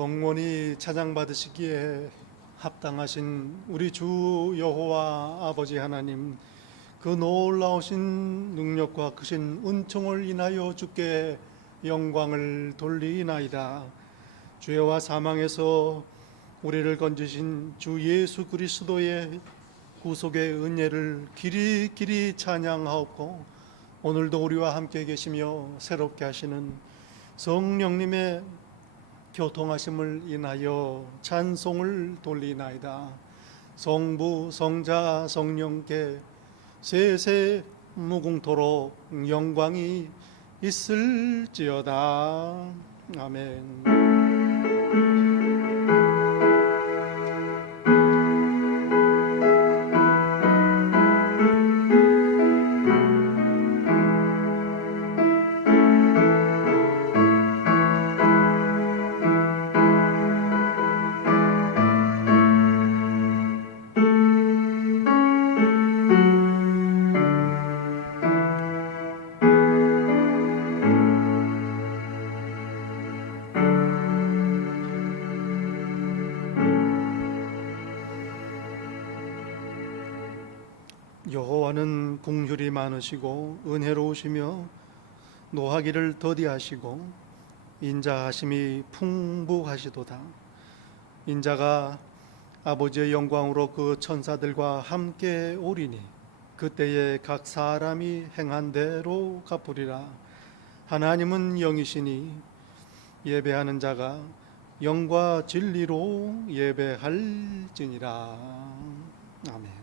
영원히 찬양받으시기에 합당하신 우리 주 여호와 아버지 하나님, 그 놀라우신 능력과 크신 은총을 인하여 주께 영광을 돌리나이다. 죄와 사망에서 우리를 건지신 주 예수 그리스도의 구속의 은혜를 길이 찬양하옵고, 오늘도 우리와 함께 계시며 새롭게 하시는 성령님의 교통하심을 인하여 찬송을 돌리나이다. 성부 성자 성령께 세세 무궁토록 영광이 있을지어다. 아멘. 여호와는 긍휼이 많으시고 은혜로우시며 노하기를 더디하시고 인자하심이 풍부하시도다. 인자가 아버지의 영광으로 그 천사들과 함께 오리니 그때에 각 사람이 행한 대로 갚으리라. 하나님은 영이시니 예배하는 자가 영과 진리로 예배할지니라. 아멘.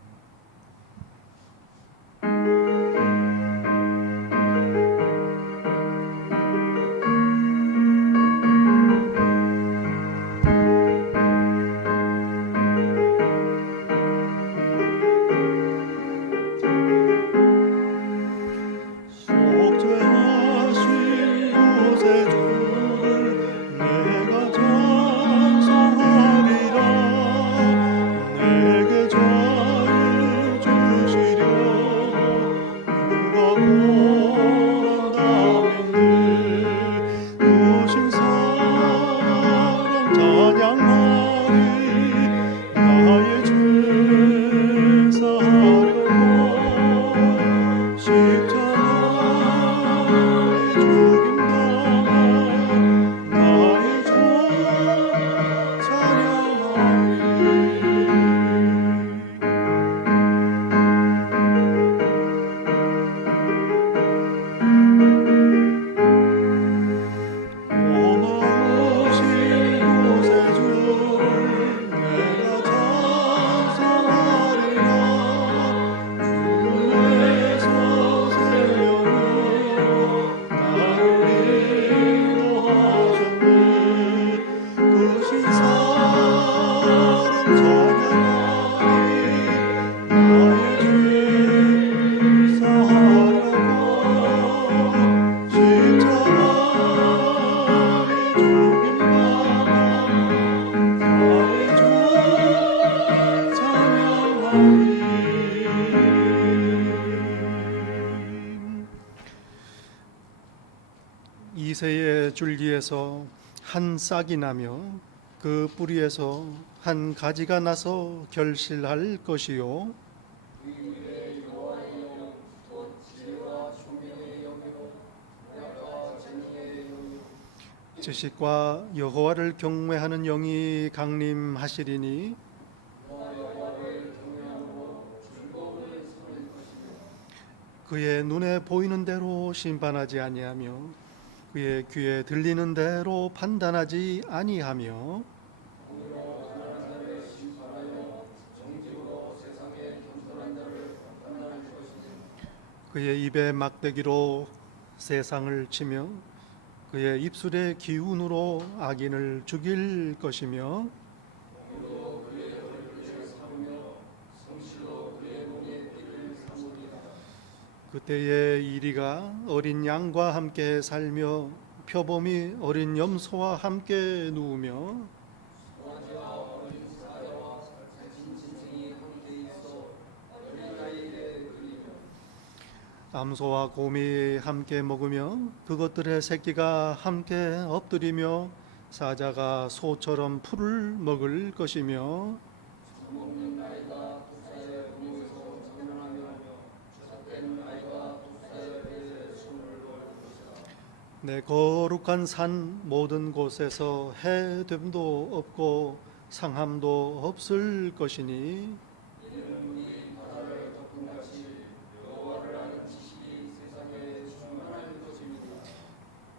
이새의 줄기에서 한 싹이 나며 그 뿌리에서 한 가지가 나서 결실할 것이요, 지식과 여호와를 경외하는 영이 강림하시리니 그의 눈에 보이는 대로 심판하지 아니하며 그의 귀에 들리는 대로 판단하지 아니하며 그의 입에 막대기로 세상을 치며 그의 입술의 기운으로 악인을 죽일 것이며 그때에 이리가 어린 양과 함께 살며 표범이 어린 염소와 함께 누우며 암소와 곰이 함께 먹으며 그것들의 새끼가 함께 엎드리며 사자가 소처럼 풀을 먹을 것이며 내 거룩한 산 모든 곳에서 해됨도 없고 상함도 없을 것이니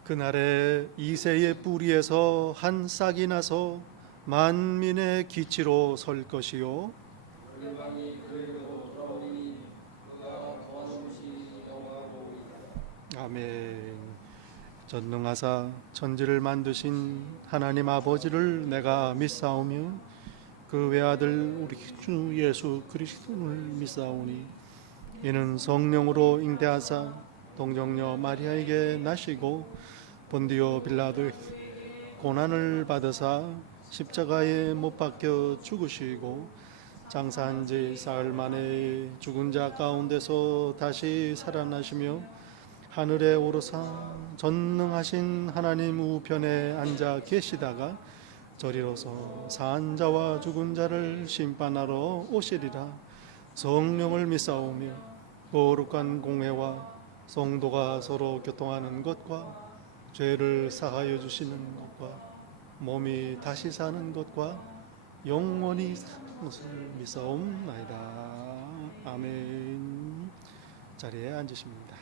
그날에 이새의 뿌리에서 한 싹이 나서 만민의 기치로 설 것이요 아멘. 전능하사 천지를 만드신 하나님 아버지를 내가 믿사오며 그 외아들 우리 주 예수 그리스도를 믿사오니 이는 성령으로 잉태하사 동정녀 마리아에게 나시고 본디오 빌라도의 고난을 받으사 십자가에 못 박혀 죽으시고 장사한 지 사흘 만에 죽은 자 가운데서 다시 살아나시며 하늘에 오르사 전능하신 하나님 우편에 앉아 계시다가 저리로서 산 자와 죽은 자를 심판하러 오시리라. 성령을 믿사오며 거룩한 공회와 성도가 서로 교통하는 것과 죄를 사하여 주시는 것과 몸이 다시 사는 것과 영원히 사는 것을 믿사옵나이다. 아멘. 자리에 앉으십니다.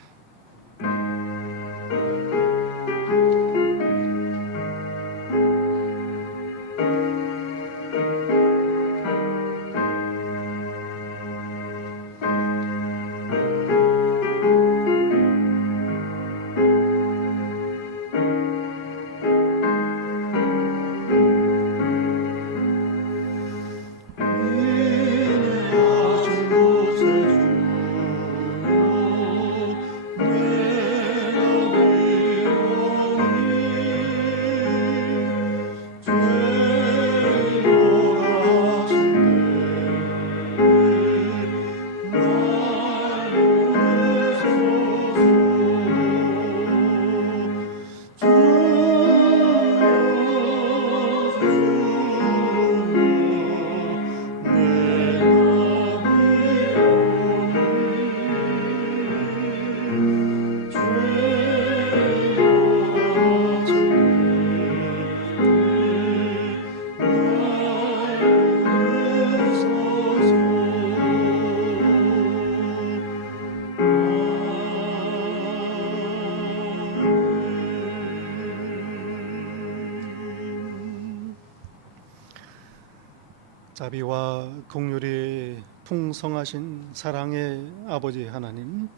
자비와 긍휼이 풍성하신 사랑의 아버지 하나님,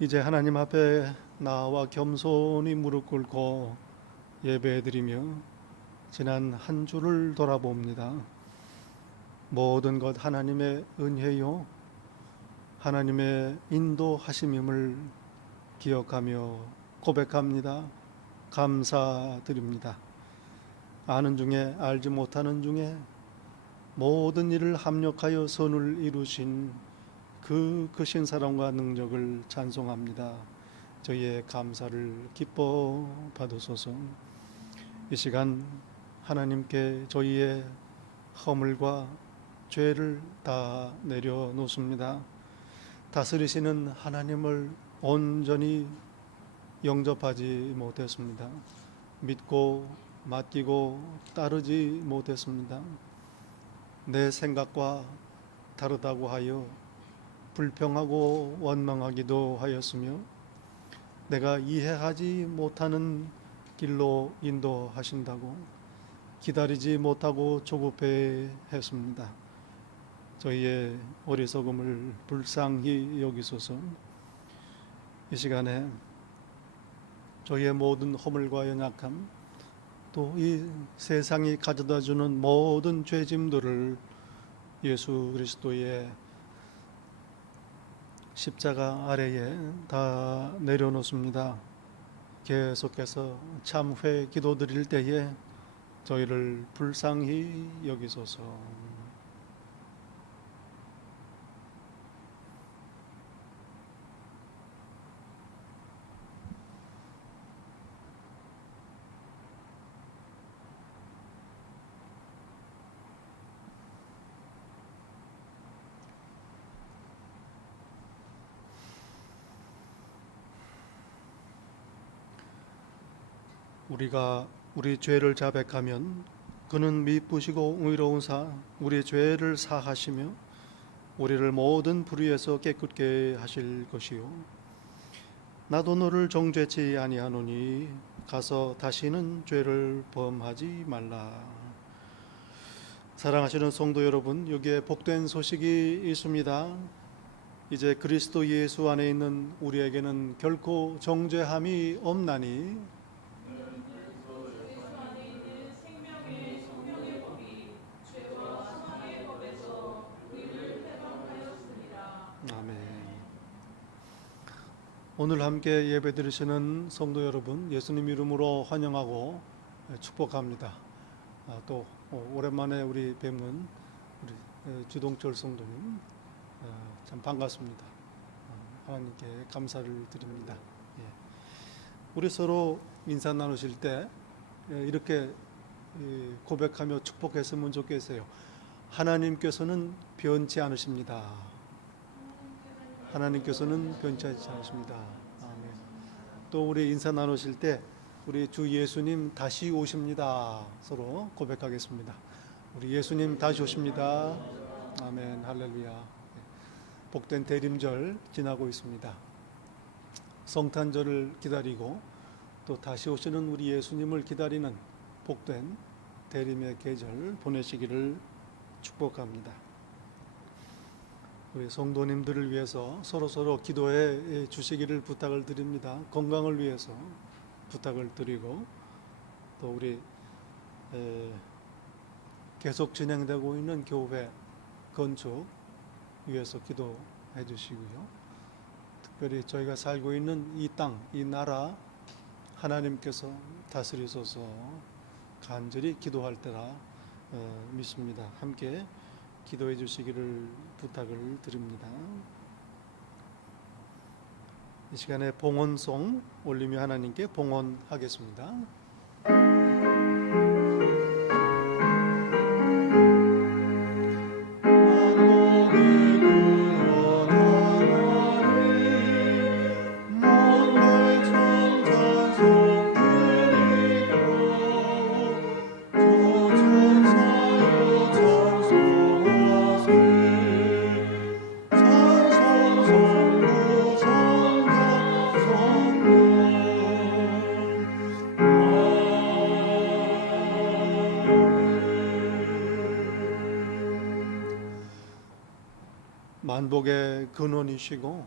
이제 하나님 앞에 나와 겸손히 무릎 꿇고 예배드리며 지난 한 주를 돌아봅니다. 모든 것 하나님의 은혜요 하나님의 인도하심임을 기억하며 고백합니다. 감사드립니다. 아는 중에 알지 못하는 중에 모든 일을 합력하여 선을 이루신 그 크신 사랑과 능력을 찬송합니다. 저희의 감사를 기뻐 받으소서. 이 시간 하나님께 저희의 허물과 죄를 다 내려놓습니다. 다스리시는 하나님을 온전히 영접하지 못했습니다. 믿고 맡기고 따르지 못했습니다. 내 생각과 다르다고 하여 불평하고 원망하기도 하였으며 내가 이해하지 못하는 길로 인도하신다고 기다리지 못하고 조급해 했습니다. 저희의 어리석음을 불쌍히 여기소서. 이 시간에 저희의 모든 허물과 연약함, 또 이 세상이 가져다주는 모든 죄짐들을 예수 그리스도의 십자가 아래에 다 내려놓습니다. 계속해서 참회 기도드릴 때에 저희를 불쌍히 여기소서. 우리가 우리 죄를 자백하면 그는 미쁘시고 의로운 우리 죄를 사하시며 우리를 모든 불의에서 깨끗게 하실 것이요 나도 너를 정죄치 아니하노니 가서 다시는 죄를 범하지 말라. 사랑하시는 성도 여러분, 여기에 복된 소식이 있습니다. 이제 그리스도 예수 안에 있는 우리에게는 결코 정죄함이 없나니 아멘. 오늘 함께 예배드리시는 성도 여러분, 예수님 이름으로 환영하고 축복합니다. 또 오랜만에 우리 뵙는 우리 주동철 성도님 참 반갑습니다. 하나님께 감사를 드립니다. 우리 서로 인사 나누실 때 이렇게 고백하며 축복했으면 좋겠어요. 하나님께서는 변치 않으십니다. 하나님께서는 변치 않으십니다. 아멘. 또 우리 인사 나누실 때 우리 주 예수님 다시 오십니다. 서로 고백하겠습니다. 우리 예수님 다시 오십니다. 아멘. 할렐루야. 복된 대림절 지나고 있습니다. 성탄절을 기다리고 또 다시 오시는 우리 예수님을 기다리는 복된 대림의 계절 보내시기를 축복합니다. 우리 성도님들을 위해서 서로 기도해 주시기를 부탁을 드립니다. 건강을 위해서 부탁을 드리고 또 우리 계속 진행되고 있는 교회 건축 위해서 기도해 주시고요. 특별히 저희가 살고 있는 이 땅, 이 나라 하나님께서 다스리소서 간절히 기도할 때라 믿습니다. 함께 기도해 주시기를 부탁을 드립니다. 이 시간에 봉헌송 올리며 하나님께 봉헌하겠습니다. 만복의 근원이시고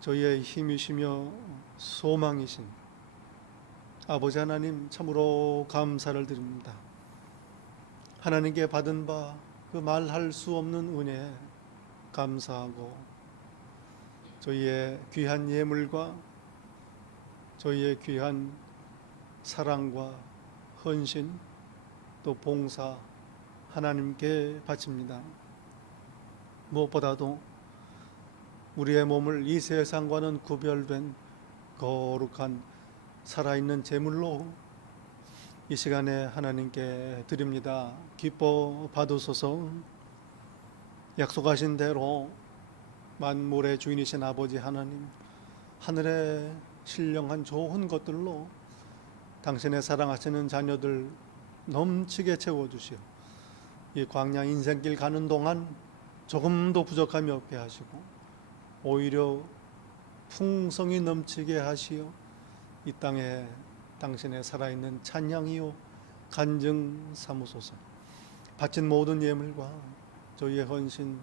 저희의 힘이시며 소망이신 아버지 하나님 참으로 감사를 드립니다. 하나님께 받은 바 그 말할 수 없는 은혜 감사하고 저희의 귀한 예물과 저희의 귀한 사랑과 헌신 또 봉사 하나님께 바칩니다. 무엇보다도 우리의 몸을 이 세상과는 구별된 거룩한 살아있는 제물로 이 시간에 하나님께 드립니다. 기뻐 받으소서. 약속하신 대로 만물의 주인이신 아버지 하나님, 하늘의 신령한 좋은 것들로 당신의 사랑하시는 자녀들 넘치게 채워주시오. 이 광야 인생길 가는 동안 조금도 부족함이 없게 하시고 오히려 풍성이 넘치게 하시어 이 땅에 당신의 살아있는 찬양이요 간증 삼으소서. 바친 모든 예물과 저희의 헌신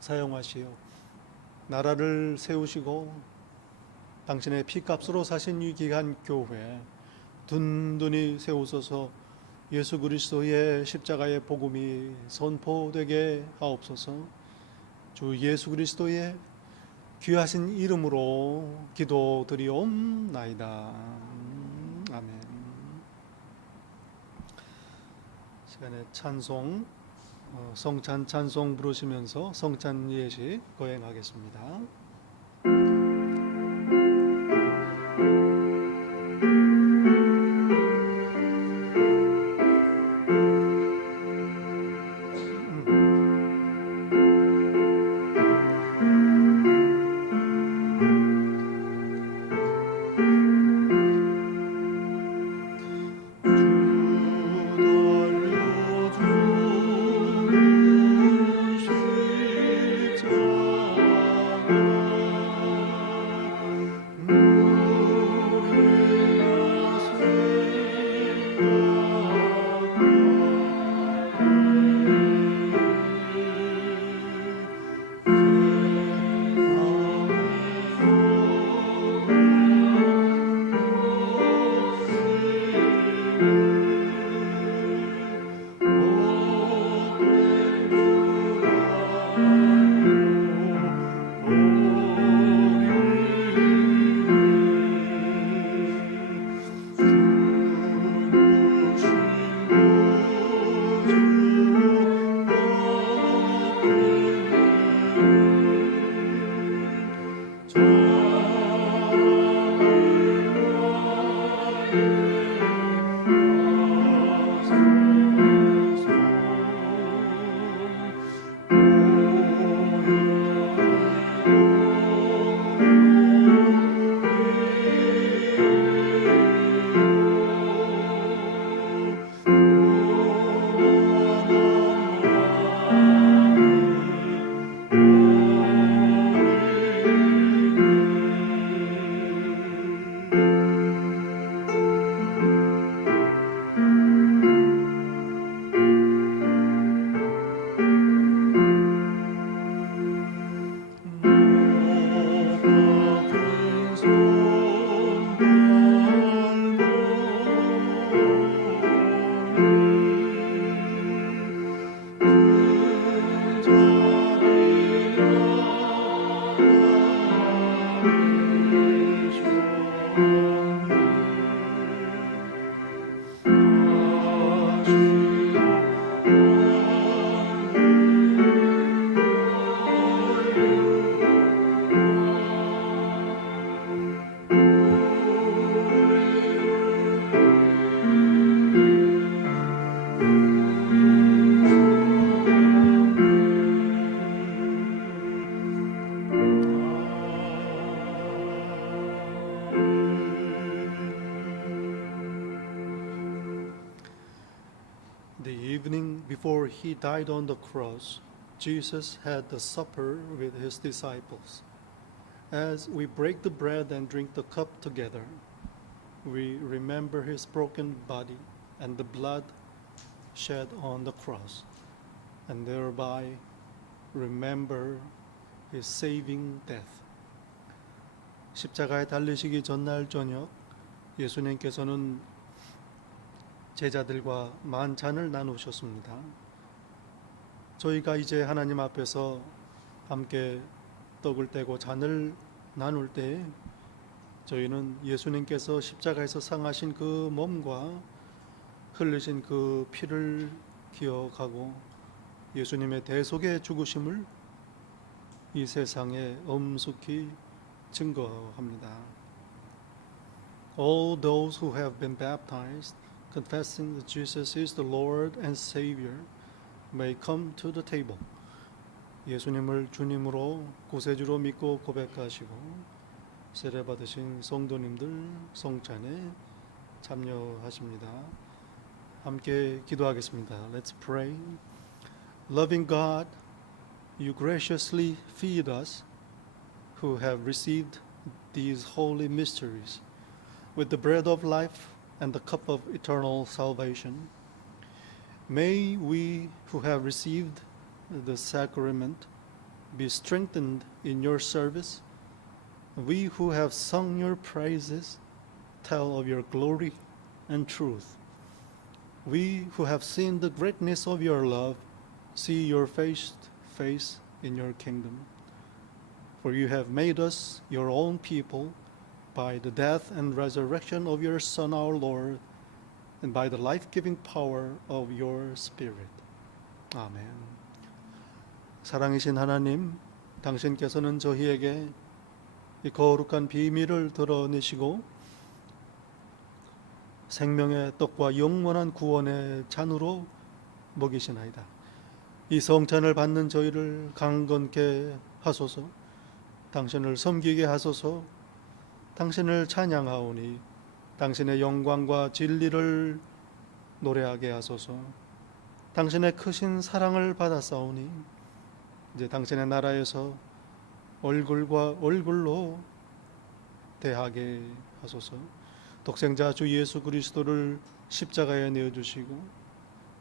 사용하시어 나라를 세우시고 당신의 피값으로 사신 이 귀한 교회 든든히 세우소서. 예수 그리스도의 십자가의 복음이 선포되게 하옵소서. 주 예수 그리스도의 귀하신 이름으로 기도드리옵나이다. 아멘. 시간에 찬송, 성찬 찬송 부르시면서 성찬 예식 거행하겠습니다. evening before he died on the cross, Jesus had the supper with his disciples. As we break the bread and drink the cup together, we remember his broken body and the blood shed on the cross, and thereby remember his saving death. 십자가에 달리시기 전날 저녁 예수님께서는 제자들과 만찬을 나누셨습니다. 저희가 이제 하나님 앞에서 함께 떡을 떼고 잔을 나눌 때 저희는 예수님께서 십자가에서 상하신 그 몸과 흘리신 그 피를 기억하고 예수님의 대속의 죽으심을 이 세상에 엄숙히 증거합니다. All those who have been baptized, confessing that Jesus is the Lord and Savior, may come to the table. 예수님을 주님으로 구세주로 믿고 고백하시고 세례 받으신 성도님들 성찬에 참여하십니다. 함께 기도하겠습니다. Let's pray. Loving God, you graciously feed us who have received these holy mysteries with the bread of life and the cup of eternal salvation. May we who have received the sacrament be strengthened in your service. We who have sung your praises tell of your glory and truth. We who have seen the greatness of your love see your face in your kingdom. For you have made us your own people by the death and resurrection of your Son, our Lord, and by the life-giving power of your Spirit. 아멘. 사랑이신 하나님, 당신께서는 저희에게 이 거룩한 비밀을 드러내시고 생명의 떡과 영원한 구원의 잔으로 먹이시나이다. 이 성찬을 받는 저희를 강건케 하소서. 당신을 섬기게 하소서. 당신을 찬양하오니 당신의 영광과 진리를 노래하게 하소서. 당신의 크신 사랑을 받았사오니 이제 당신의 나라에서 얼굴과 얼굴로 대하게 하소서. 독생자 주 예수 그리스도를 십자가에 내어주시고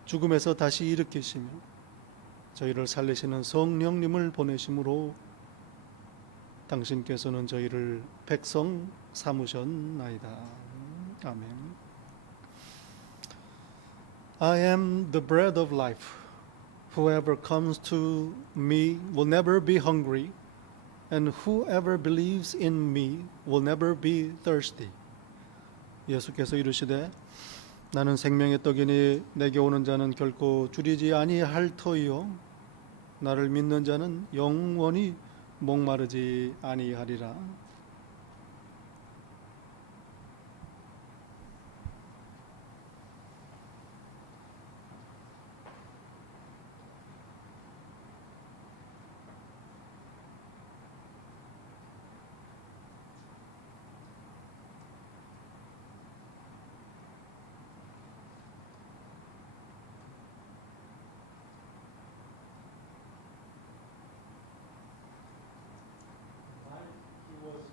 죽음에서 다시 일으키시며 저희를 살리시는 성령님을 보내심으로 당신께서는 저희를 백성 삼으셨나이다. 아멘. I am the bread of life. Whoever comes to me will never be hungry, and whoever believes in me will never be thirsty. 예수께서 이르시되 나는 생명의 떡이니 내게 오는 자는 결코 줄이지 아니할 터이요 나를 믿는 자는 영원히 목마르지 아니하리라. He was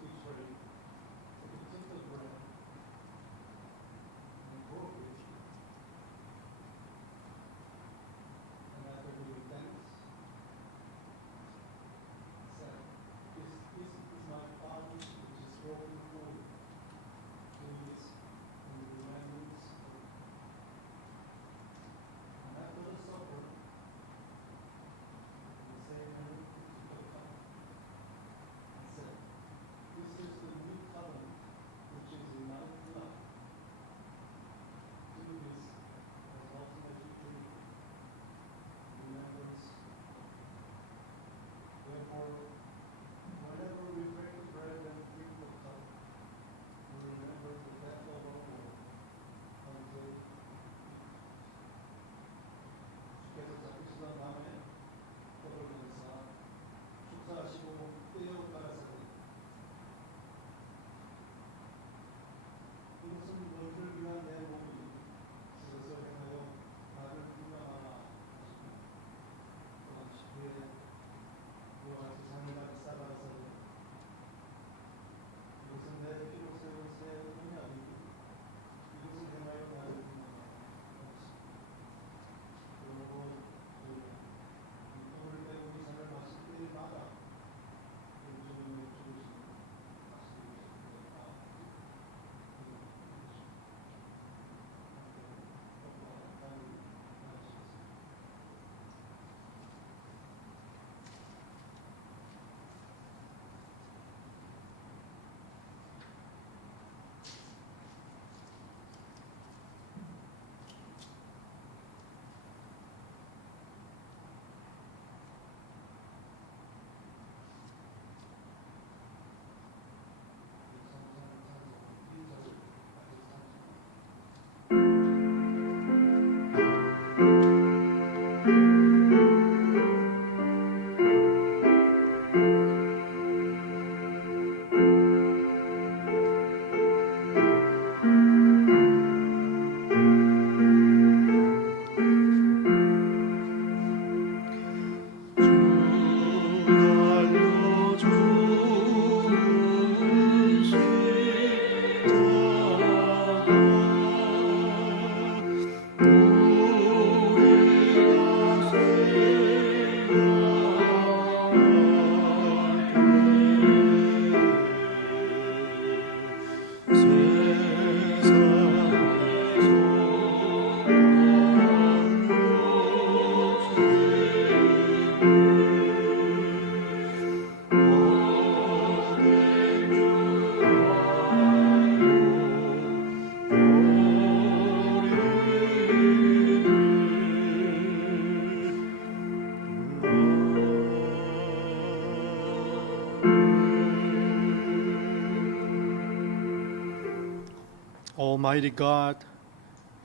Almighty God,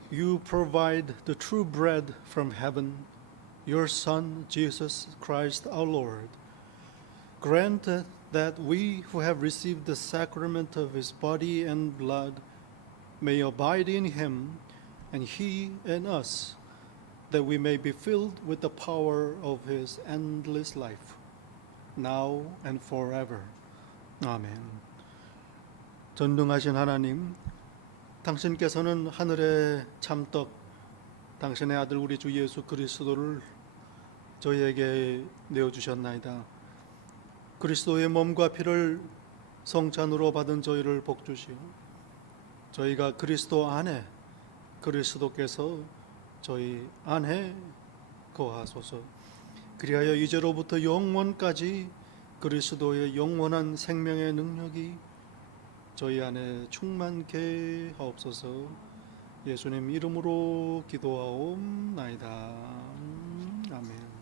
you provide the true bread from heaven, your Son, Jesus Christ our Lord. Grant that we who have received the sacrament of his body and blood may abide in him, and he in us, that we may be filled with the power of his endless life, now and forever. 아멘. 전능하신 하나님, 당신께서는 하늘의 참떡, 당신의 아들 우리 주 예수 그리스도를 저희에게 내어주셨나이다. 그리스도의 몸과 피를 성찬으로 받은 저희를 복주시오. 저희가 그리스도 안에, 그리스도께서 저희 안에 거하소서. 그리하여 이제로부터 영원까지 그리스도의 영원한 생명의 능력이 저희 안에 충만케 하옵소서. 예수님 이름으로 기도하옵나이다. 아멘.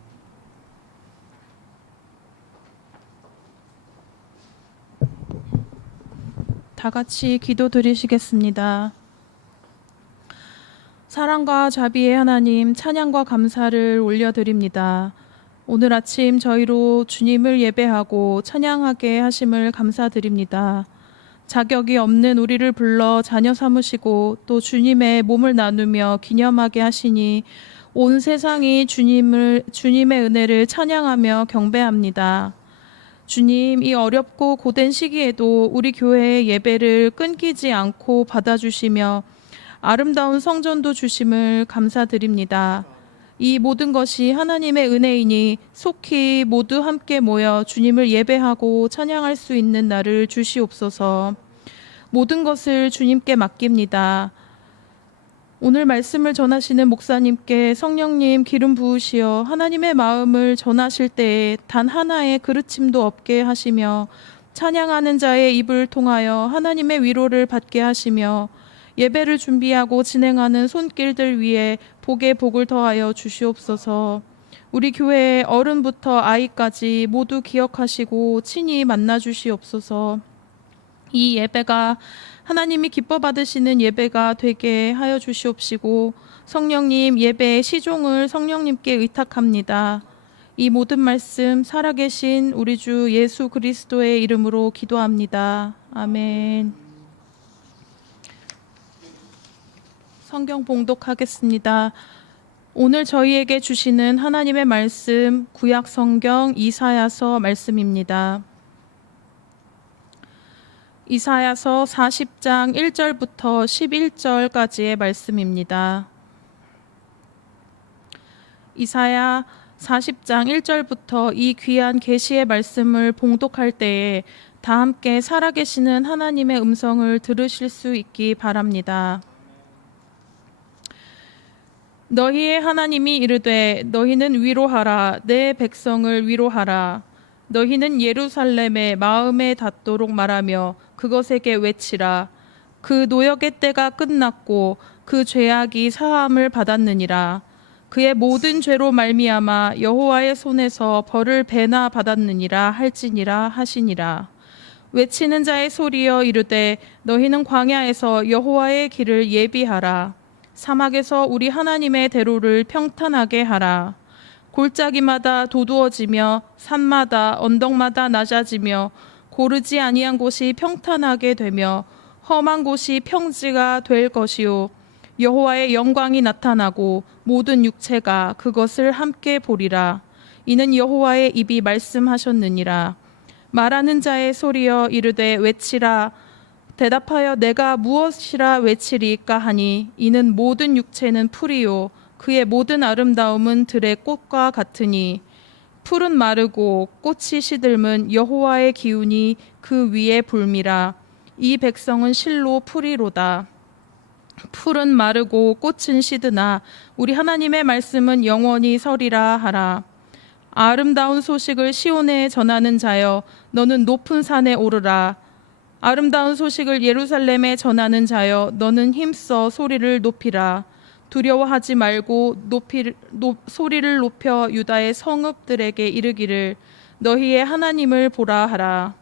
다 같이 기도드리시겠습니다. 사랑과 자비의 하나님, 찬양과 감사를 올려드립니다. 오늘 아침 저희로 주님을 예배하고 찬양하게 하심을 감사드립니다. 자격이 없는 우리를 불러 자녀 삼으시고 또 주님의 몸을 나누며 기념하게 하시니 온 세상이 주님의 은혜를 찬양하며 경배합니다. 주님, 이 어렵고 고된 시기에도 우리 교회의 예배를 끊기지 않고 받아주시며 아름다운 성전도 주심을 감사드립니다. 이 모든 것이 하나님의 은혜이니 속히 모두 함께 모여 주님을 예배하고 찬양할 수 있는 날을 주시옵소서. 모든 것을 주님께 맡깁니다. 오늘 말씀을 전하시는 목사님께 성령님 기름 부으시어 하나님의 마음을 전하실 때에 단 하나의 그르침도 없게 하시며 찬양하는 자의 입을 통하여 하나님의 위로를 받게 하시며 예배를 준비하고 진행하는 손길들 위에 복에 복을 더하여 주시옵소서. 우리 교회의 어른부터 아이까지 모두 기억하시고 친히 만나 주시옵소서. 이 예배가 하나님이 기뻐 받으시는 예배가 되게 하여 주시옵시고 성령님 예배의 시종을 성령님께 의탁합니다. 이 모든 말씀 살아계신 우리 주 예수 그리스도의 이름으로 기도합니다. 아멘. 성경 봉독하겠습니다. 오늘 저희에게 주시는 하나님의 말씀 구약 성경 이사야서 말씀입니다. 이사야서 40장 1절부터 11절까지의 말씀입니다. 이사야 40장 1절부터 이 귀한 계시의 말씀을 봉독할 때에 다 함께 살아계시는 하나님의 음성을 들으실 수 있기 바랍니다. 너희의 하나님이 이르되 너희는 위로하라. 내 백성을 위로하라. 너희는 예루살렘의 마음에 닿도록 말하며 그것에게 외치라. 그 노역의 때가 끝났고 그 죄악이 사함을 받았느니라. 그의 모든 죄로 말미암아 여호와의 손에서 벌을 배나 받았느니라 할지니라 하시니라. 외치는 자의 소리여 이르되 너희는 광야에서 여호와의 길을 예비하라. 사막에서 우리 하나님의 대로를 평탄하게 하라. 골짜기마다 도두어지며 산마다 언덕마다 낮아지며 고르지 아니한 곳이 평탄하게 되며 험한 곳이 평지가 될 것이요 여호와의 영광이 나타나고 모든 육체가 그것을 함께 보리라. 이는 여호와의 입이 말씀하셨느니라. 말하는 자의 소리여 이르되 외치라. 대답하여 내가 무엇이라 외치리까 하니 이는 모든 육체는 풀이요 그의 모든 아름다움은 들의 꽃과 같으니 풀은 마르고 꽃이 시들면 여호와의 기운이 그 위에 불미라. 이 백성은 실로 풀이로다. 풀은 마르고 꽃은 시드나 우리 하나님의 말씀은 영원히 서리라 하라. 아름다운 소식을 시온에 전하는 자여 너는 높은 산에 오르라. 아름다운 소식을 예루살렘에 전하는 자여 너는 힘써 소리를 높이라. 두려워하지 말고 소리를 높여 유다의 성읍들에게 이르기를 너희의 하나님을 보라 하라.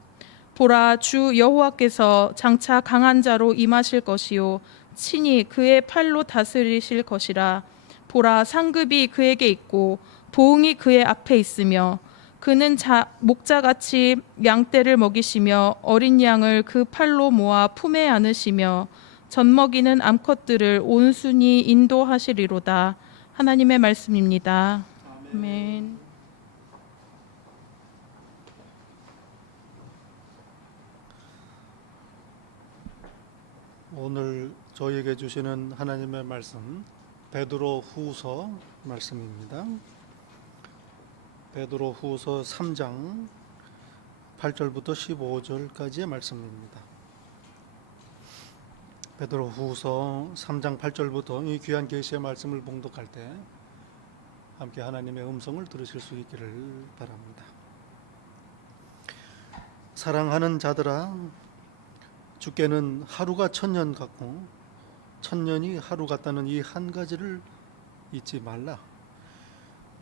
보라 주 여호와께서 장차 강한 자로 임하실 것이요 친히 그의 팔로 다스리실 것이라. 보라, 상급이 그에게 있고 보응이 그의 앞에 있으며 그는 목자같이 양떼를 먹이시며 어린 양을 그 팔로 모아 품에 안으시며 젖먹이는 암컷들을 온순히 인도하시리로다. 하나님의 말씀입니다. 아멘. 오늘 저희에게 주시는 하나님의 말씀 베드로 후서 말씀입니다. 베드로 후서 3장 8절부터 15절까지의 말씀입니다. 베드로 후서 3장 8절부터 이 귀한 계시의 말씀을 봉독할 때 함께 하나님의 음성을 들으실 수 있기를 바랍니다. 사랑하는 자들아, 주께는 하루가 천년 같고 천년이 하루 같다는 이 한 가지를 잊지 말라.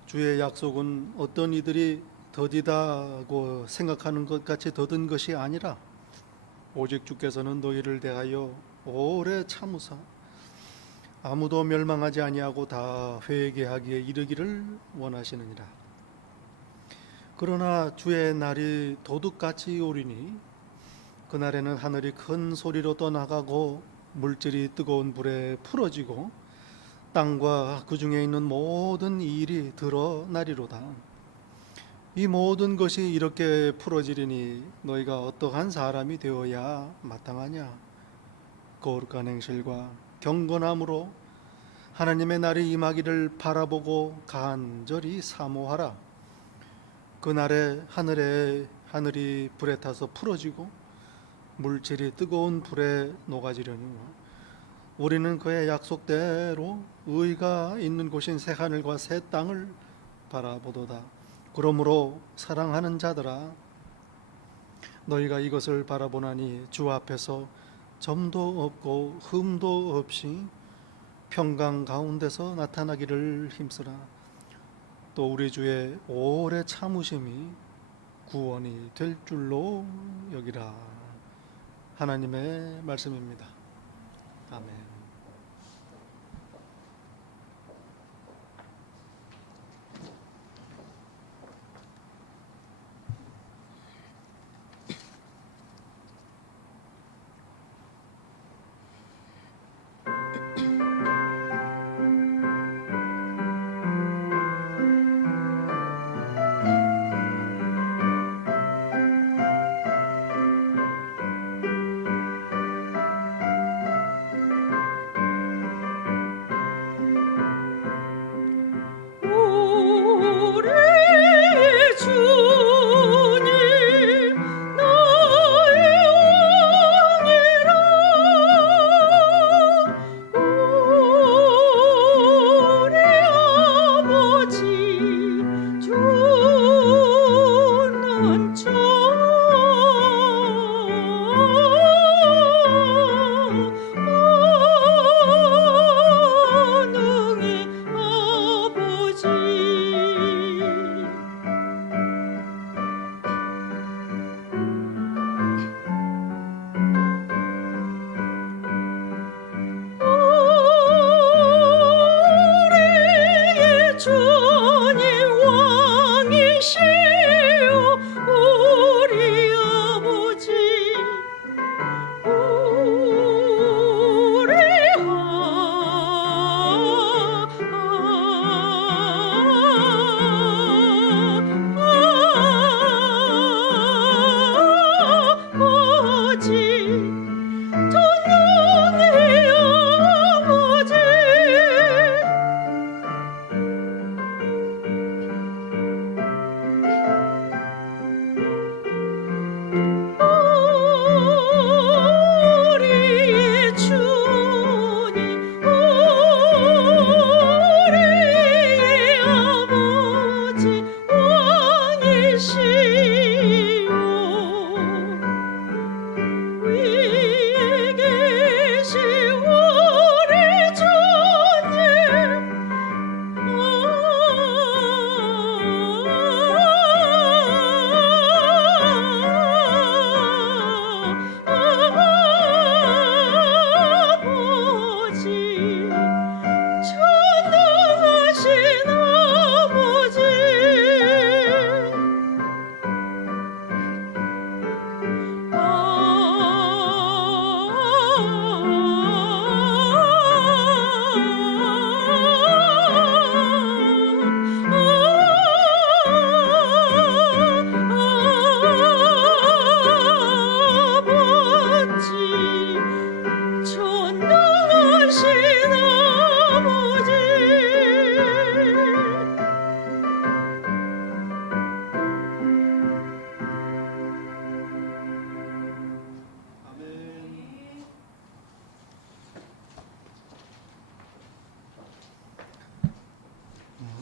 주의 약속은 어떤 이들이 더디다고 생각하는 것 같이 더딘 것이 아니라 오직 주께서는 너희를 대하여 오래 참으사 아무도 멸망하지 아니하고 다 회개하기에 이르기를 원하시느니라. 그러나 주의 날이 도둑같이 오리니 그날에는 하늘이 큰 소리로 떠나가고 물질이 뜨거운 불에 풀어지고 땅과 그 중에 있는 모든 일이 드러나리로다. 이 모든 것이 이렇게 풀어지리니 너희가 어떠한 사람이 되어야 마땅하냐? 거룩한 행실과 경건함으로 하나님의 날이 임하기를 바라보고 간절히 사모하라. 그날에 하늘이 불에 타서 풀어지고 물질이 뜨거운 불에 녹아지려니 우리는 그의 약속대로 의가 있는 곳인 새 하늘과 새 땅을 바라보도다. 그러므로 사랑하는 자들아, 너희가 이것을 바라보나니 주 앞에서 점도 없고 흠도 없이 평강 가운데서 나타나기를 힘쓰라. 또 우리 주의 오래 참으심이 구원이 될 줄로 여기라. 하나님의 말씀입니다. 아멘.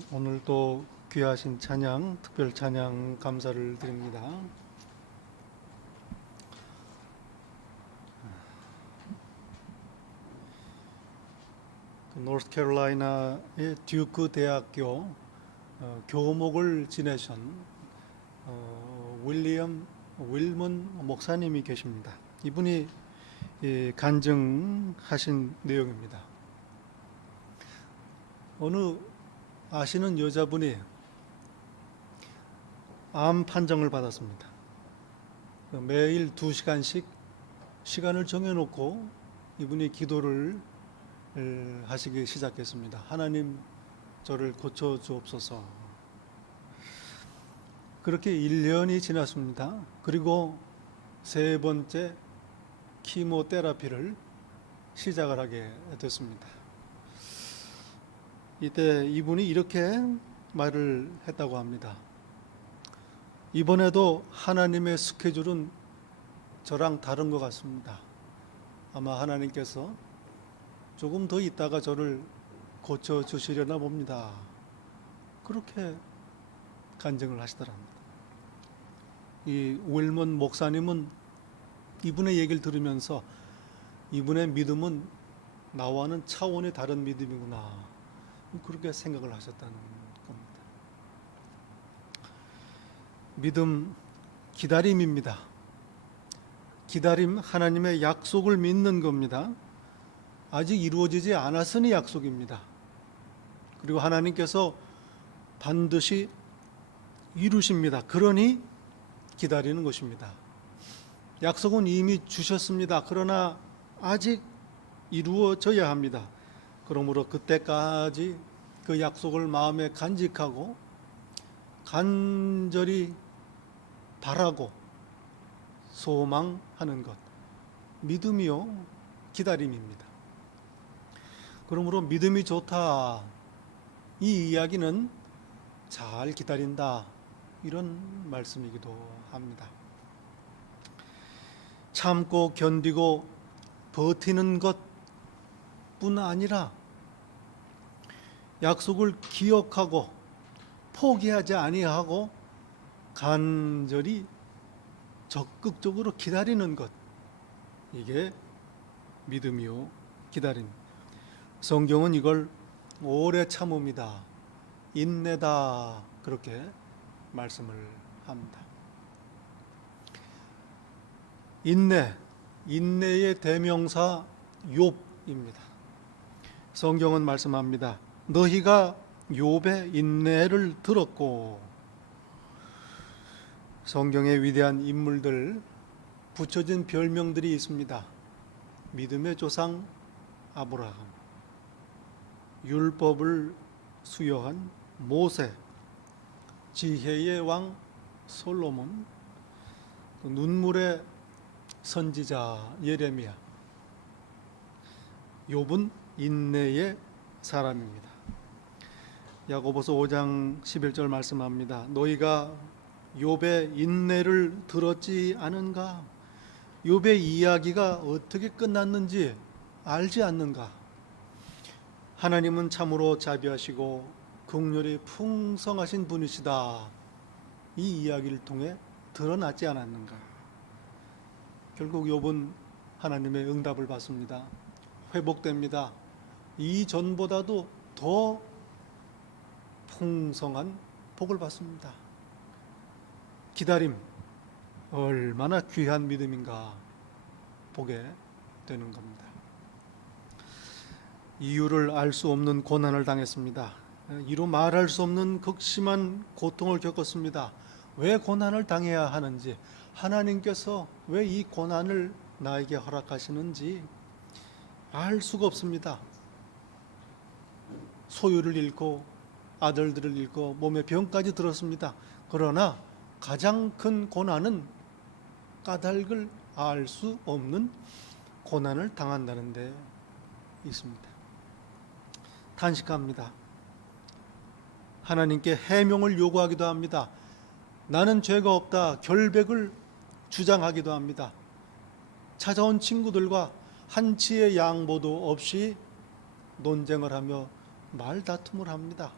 오늘 또 귀하신 찬양, 특별 찬양 감사를 드립니다. 노스캐롤라이나의 듀크 대학교 교목을 지내신 윌먼 목사님이 계십니다. 이분이 간증하신 내용입니다. 어느 아시는 여자분이 암 판정을 받았습니다. 매일 2시간씩 시간을 정해놓고 이분이 기도를 하시기 시작했습니다. 하나님, 저를 고쳐 주옵소서. 그렇게 1년이 지났습니다. 그리고 3번째 키모테라피를 시작을 하게 됐습니다. 이때 이분이 이렇게 말을 했다고 합니다. 이번에도 하나님의 스케줄은 저랑 다른 것 같습니다. 아마 하나님께서 조금 더 있다가 저를 고쳐주시려나 봅니다. 그렇게 간증을 하시더랍니다. 이 윌먼 목사님은 이분의 얘기를 들으면서 이분의 믿음은 나와는 차원이 다른 믿음이구나, 그렇게 생각을 하셨다는 겁니다. 믿음, 기다림입니다. 기다림, 하나님의 약속을 믿는 겁니다. 아직 이루어지지 않았으니 약속입니다. 그리고 하나님께서 반드시 이루십니다. 그러니 기다리는 것입니다. 약속은 이미 주셨습니다. 그러나 아직 이루어져야 합니다. 그러므로 그때까지 그 약속을 마음에 간직하고 간절히 바라고 소망하는 것, 믿음이요 기다림입니다. 그러므로 믿음이 좋다, 이 이야기는 잘 기다린다, 이런 말씀이기도 합니다. 참고 견디고 버티는 것뿐 아니라 약속을 기억하고 포기하지 아니하고 간절히 적극적으로 기다리는 것, 이게 믿음이요 기다림. 성경은 이걸 오래 참음이다, 인내다, 그렇게 말씀을 합니다. 인내의 대명사 욥입니다. 성경은 말씀합니다. 너희가 욥의 인내를 들었고. 성경의 위대한 인물들 붙여진 별명들이 있습니다. 믿음의 조상 아브라함, 율법을 수여한 모세, 지혜의 왕 솔로몬, 눈물의 선지자 예레미야. 욥은 인내의 사람입니다. 야고보서 5장 11절 말씀합니다. 너희가 욥의 인내를 들었지 않은가? 욥의 이야기가 어떻게 끝났는지 알지 않는가? 하나님은 참으로 자비하시고 긍휼이 풍성하신 분이시다, 이 이야기를 통해 드러나지 않았는가? 결국 욥은 하나님의 응답을 받습니다. 회복됩니다. 이전보다도 더 풍성한 복을 받습니다. 기다림, 얼마나 귀한 믿음인가 보게 되는 겁니다. 이유를 알 수 없는 고난을 당했습니다. 이루 말할 수 없는 극심한 고통을 겪었습니다. 왜 고난을 당해야 하는지, 하나님께서 왜 이 고난을 나에게 허락하시는지 알 수가 없습니다. 소유를 잃고 아들들을 잃고 몸에 병까지 들었습니다. 그러나 가장 큰 고난은 까닭을 알 수 없는 고난을 당한다는 데 있습니다. 탄식합니다. 하나님께 해명을 요구하기도 합니다. 나는 죄가 없다, 결백을 주장하기도 합니다. 찾아온 친구들과 한치의 양보도 없이 논쟁을 하며 말다툼을 합니다.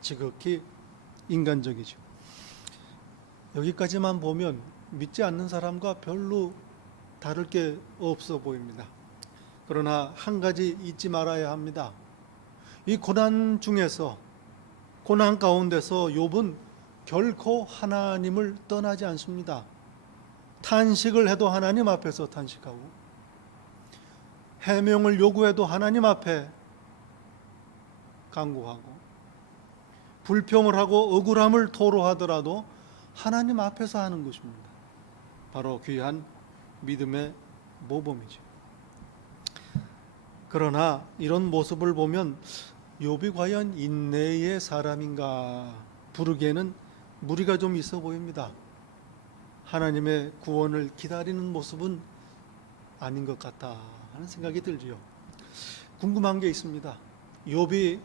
지극히 인간적이죠. 여기까지만 보면 믿지 않는 사람과 별로 다를 게 없어 보입니다. 그러나 한 가지 잊지 말아야 합니다. 이 고난 중에서, 고난 가운데서 욥은 결코 하나님을 떠나지 않습니다. 탄식을 해도 하나님 앞에서 탄식하고, 해명을 요구해도 하나님 앞에 간구하고, 불평을 하고 억울함을 토로하더라도 하나님 앞에서 하는 것입니다. 바로 귀한 믿음의 모범이죠. 그러나 이런 모습을 보면 욥이 과연 인내의 사람인가 부르기에는 무리가 좀 있어 보입니다. 하나님의 구원을 기다리는 모습은 아닌 것 같다 하는 생각이 들지요. 궁금한 게 있습니다. 욥이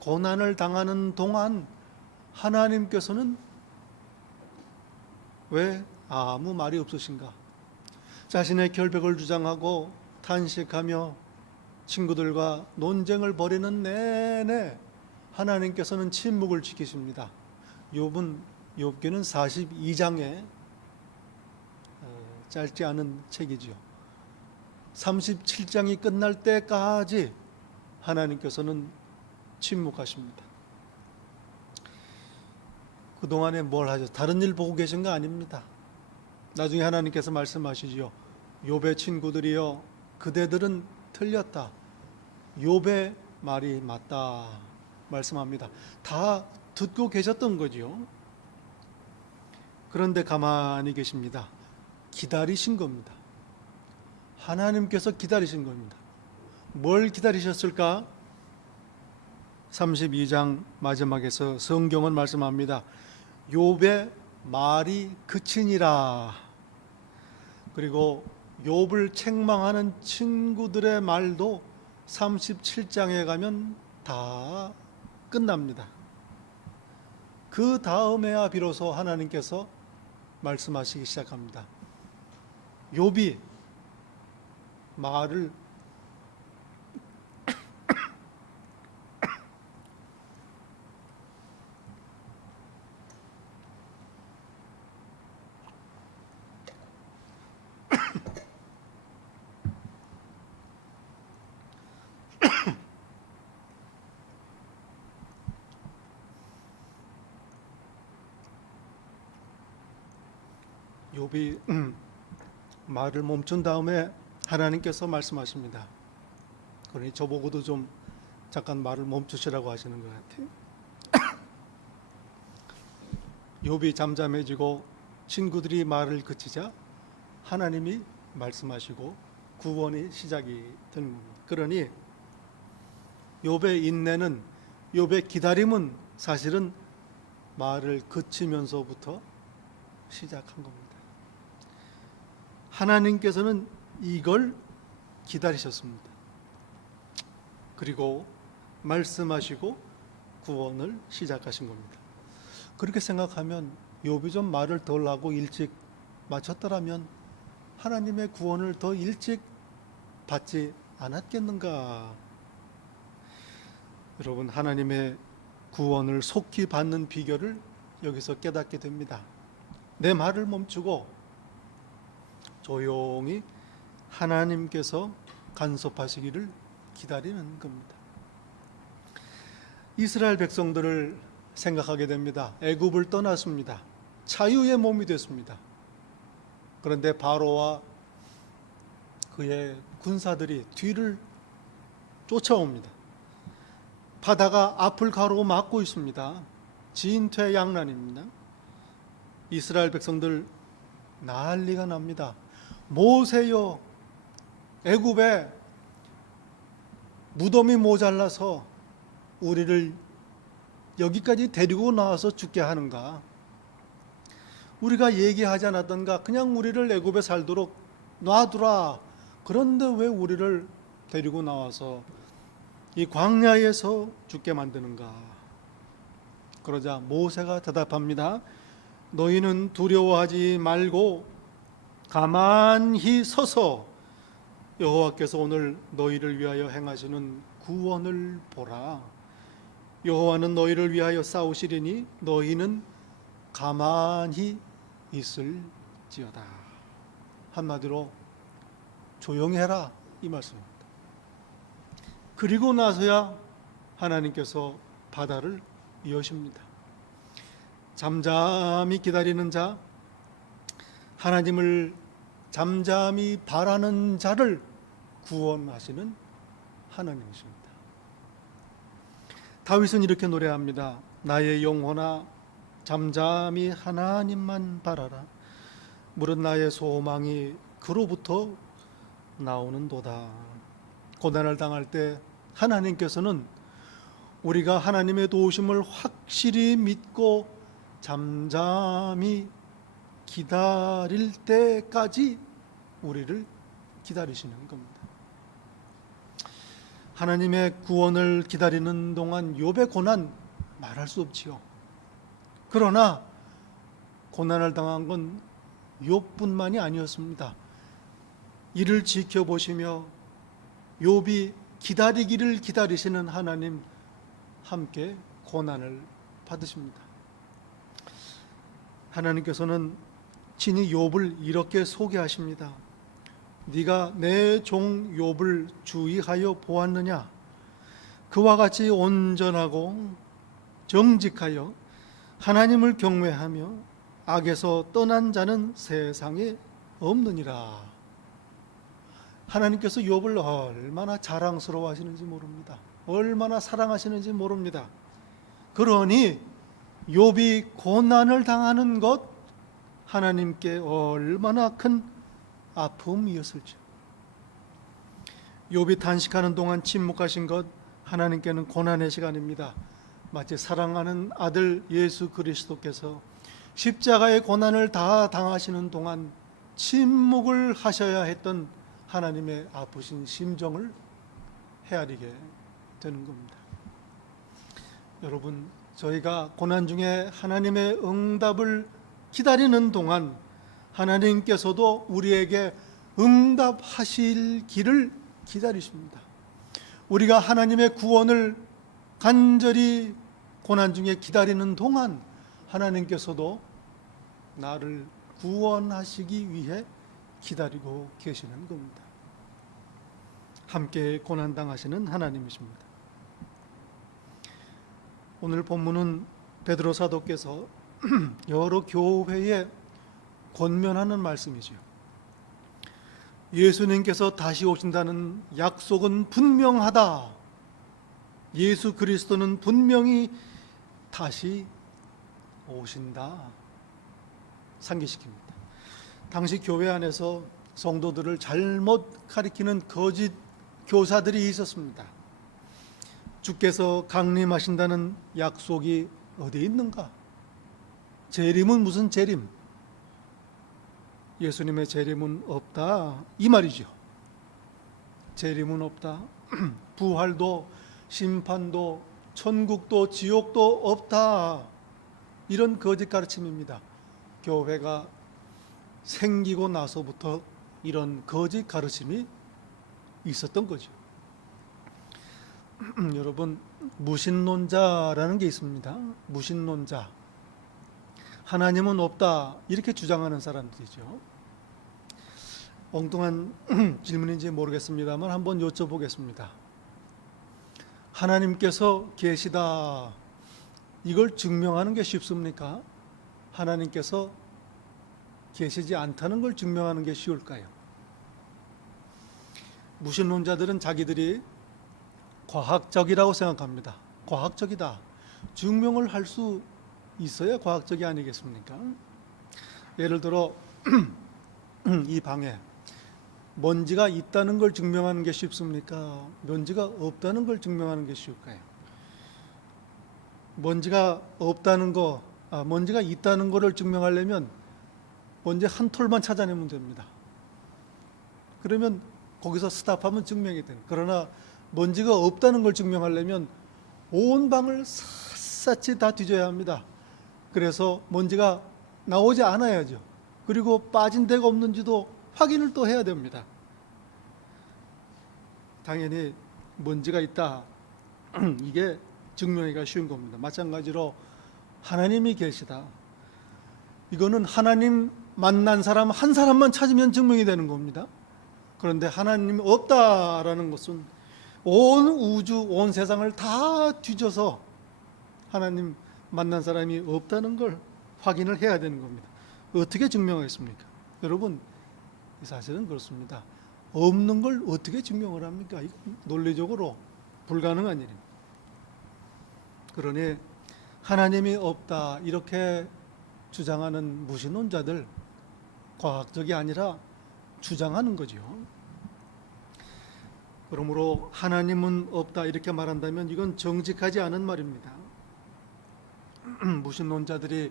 고난을 당하는 동안 하나님께서는 왜 아무 말이 없으신가? 자신의 결백을 주장하고 탄식하며 친구들과 논쟁을 벌이는 내내 하나님께서는 침묵을 지키십니다. 욥기는 42장에 짧지 않은 책이지요. 37장이 끝날 때까지 하나님께서는 침묵하십니다. 그동안에 뭘 하죠? 다른 일 보고 계신 거 아닙니다. 나중에 하나님께서 말씀하시지요. 욥의 친구들이여, 그대들은 틀렸다. 욥의 말이 맞다 말씀합니다. 다 듣고 계셨던 거지요. 그런데 가만히 계십니다. 기다리신 겁니다. 하나님께서 기다리신 겁니다. 뭘 기다리셨을까? 32장 마지막에서 성경은 말씀합니다. 욥의 말이 그치니라. 그리고 욥을 책망하는 친구들의 말도 37장에 가면 다 끝납니다. 그 다음에야 비로소 하나님께서 말씀하시기 시작합니다. 욥이 말을 욥이 말을 멈춘 다음에 하나님께서 말씀하십니다. 그러니 저보고도 좀 잠깐 말을 멈추시라고 하시는 것 같아요. 욥이 잠잠해지고 친구들이 말을 그치자 하나님이 말씀하시고 구원의 시작이 되는 겁니다. 그러니 욥의 인내는, 욥의 기다림은 사실은 말을 그치면서부터 시작한 겁니다. 하나님께서는 이걸 기다리셨습니다. 그리고 말씀하시고 구원을 시작하신 겁니다. 그렇게 생각하면 욥이 좀 말을 덜 하고 일찍 마쳤더라면 하나님의 구원을 더 일찍 받지 않았겠는가? 여러분, 하나님의 구원을 속히 받는 비결을 여기서 깨닫게 됩니다. 내 말을 멈추고 조용히 하나님께서 간섭하시기를 기다리는 겁니다. 이스라엘 백성들을 생각하게 됩니다. 애굽을 떠났습니다. 자유의 몸이 됐습니다. 그런데 바로와 그의 군사들이 뒤를 쫓아옵니다. 바다가 앞을 가로고 막고 있습니다. 진퇴양난입니다. 이스라엘 백성들 난리가 납니다. 모세여, 애굽에 무덤이 모자라서 우리를 여기까지 데리고 나와서 죽게 하는가? 우리가 얘기하지 않았던가? 그냥 우리를 애굽에 살도록 놔두라. 그런데 왜 우리를 데리고 나와서 이 광야에서 죽게 만드는가? 그러자 모세가 대답합니다. 너희는 두려워하지 말고 가만히 서서 여호와께서 오늘 너희를 위하여 행하시는 구원을 보라. 여호와는 너희를 위하여 싸우시리니 너희는 가만히 있을지어다. 한마디로 조용히 해라, 이 말씀입니다. 그리고 나서야 하나님께서 바다를 여십니다. 잠잠히 기다리는 자, 하나님을 잠잠히 바라는 자를 구원하시는 하나님이십니다. 다윗은 이렇게 노래합니다. 나의 영혼아 잠잠히 하나님만 바라라. 무릇 나의 소망이 그로부터 나오는도다. 고난을 당할 때 하나님께서는 우리가 하나님의 도우심을 확실히 믿고 잠잠히 기다릴 때까지 우리를 기다리시는 겁니다. 하나님의 구원을 기다리는 동안 욥의 고난 말할 수 없지요. 그러나 고난을 당한 건 욥뿐만이 아니었습니다. 이를 지켜보시며 욥이 기다리기를 기다리시는 하나님 함께 고난을 받으십니다. 하나님께서는 친히 욥을 이렇게 소개하십니다. 네가 내 종 욥을 주의하여 보았느냐? 그와 같이 온전하고 정직하여 하나님을 경외하며 악에서 떠난 자는 세상에 없느니라. 하나님께서 욥을 얼마나 자랑스러워 하시는지 모릅니다. 얼마나 사랑하시는지 모릅니다. 그러니 욥이 고난을 당하는 것 하나님께 얼마나 큰 아픔이었을지. 욥이 단식하는 동안 침묵하신 것 하나님께는 고난의 시간입니다. 마치 사랑하는 아들 예수 그리스도께서 십자가의 고난을 다 당하시는 동안 침묵을 하셔야 했던 하나님의 아프신 심정을 헤아리게 되는 겁니다. 여러분, 저희가 고난 중에 하나님의 응답을 기다리는 동안 하나님께서도 우리에게 응답하실 길을 기다리십니다. 우리가 하나님의 구원을 간절히 고난 중에 기다리는 동안 하나님께서도 나를 구원하시기 위해 기다리고 계시는 겁니다. 함께 고난 당하시는 하나님이십니다. 오늘 본문은 베드로 사도께서 여러 교회에 권면하는 말씀이지요. 예수님께서 다시 오신다는 약속은 분명하다. 예수 그리스도는 분명히 다시 오신다. 상기시킵니다. 당시 교회 안에서 성도들을 잘못 가리키는 거짓 교사들이 있었습니다. 주께서 강림하신다는 약속이 어디 있는가? 재림은 무슨 재림? 예수님의 재림은 없다, 이 말이죠. 재림은 없다. 부활도 심판도 천국도 지옥도 없다, 이런 거짓 가르침입니다. 교회가 생기고 나서부터 이런 거짓 가르침이 있었던 거죠. 여러분, 무신론자라는 게 있습니다. 무신론자, 하나님은 없다 이렇게 주장하는 사람들이죠. 엉뚱한 질문인지 모르겠습니다만 한번 여쭤보겠습니다. 하나님께서 계시다, 이걸 증명하는 게 쉽습니까? 하나님께서 계시지 않다는 걸 증명하는 게 쉬울까요? 무신론자들은 자기들이 과학적이라고 생각합니다. 과학적이다, 증명을 할 수 있어야 과학적이 아니겠습니까? 예를 들어 이 방에 먼지가 있다는 걸 증명하는 게 쉽습니까? 먼지가 없다는 걸 증명하는 게 쉬울까요? 먼지가 없다는 거, 먼지가 있다는 거를 증명하려면 먼지 한 톨만 찾아내면 됩니다. 그러면 거기서 스탑하면 증명이 돼요. 그러나 먼지가 없다는 걸 증명하려면 온 방을 샅샅이 다 뒤져야 합니다. 그래서 먼지가 나오지 않아야죠. 그리고 빠진 데가 없는지도 확인을 또 해야 됩니다. 당연히 먼지가 있다, 이게 증명하기가 쉬운 겁니다. 마찬가지로 하나님이 계시다. 이거는 하나님 만난 사람 한 사람만 찾으면 증명이 되는 겁니다. 그런데 하나님이 없다라는 것은 온 우주, 온 세상을 다 뒤져서 하나님 만난 사람이 없다는 걸 확인을 해야 되는 겁니다. 어떻게 증명하겠습니까? 여러분, 사실은 그렇습니다. 없는 걸 어떻게 증명을 합니까? 이건 논리적으로 불가능한 일입니다. 그러니 하나님이 없다 이렇게 주장하는 무신론자들, 과학적이 아니라 주장하는 거죠. 그러므로 하나님은 없다 이렇게 말한다면 이건 정직하지 않은 말입니다. 무신론자들이